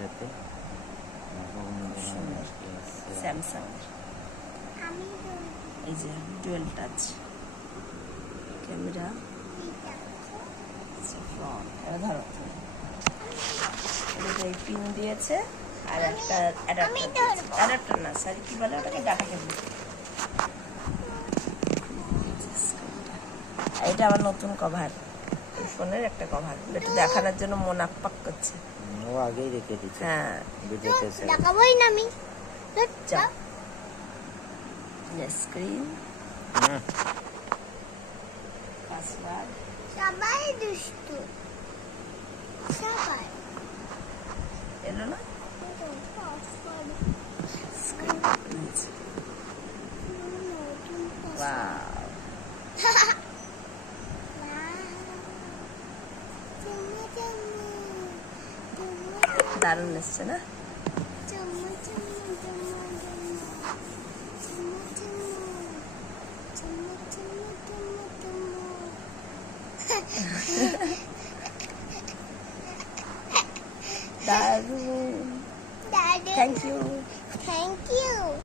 সাথে স্যামসাং এই যে ডুয়েল টাচ ক্যামেরা ফ্রন্ট ধরো এটা পিন দিয়েছে আর একটা অ্যাডাপ্টার না সরি কি বলে ওটাকে ডাটা কেবল। এটা আবার নতুন কভার ফোনের একটা কভার একটু দেখানোর জন্য মন আকপাক করছে। ও আগেই রেখে দিচ্ছে। হ্যাঁ ভিডিওতে দেখাবোই না আমি। যাও স্ক্রিন পাসওয়ার্ড সবাই দুষ্টু সবাই এলো না দারুণ এসছে না দারুণ। Thank you.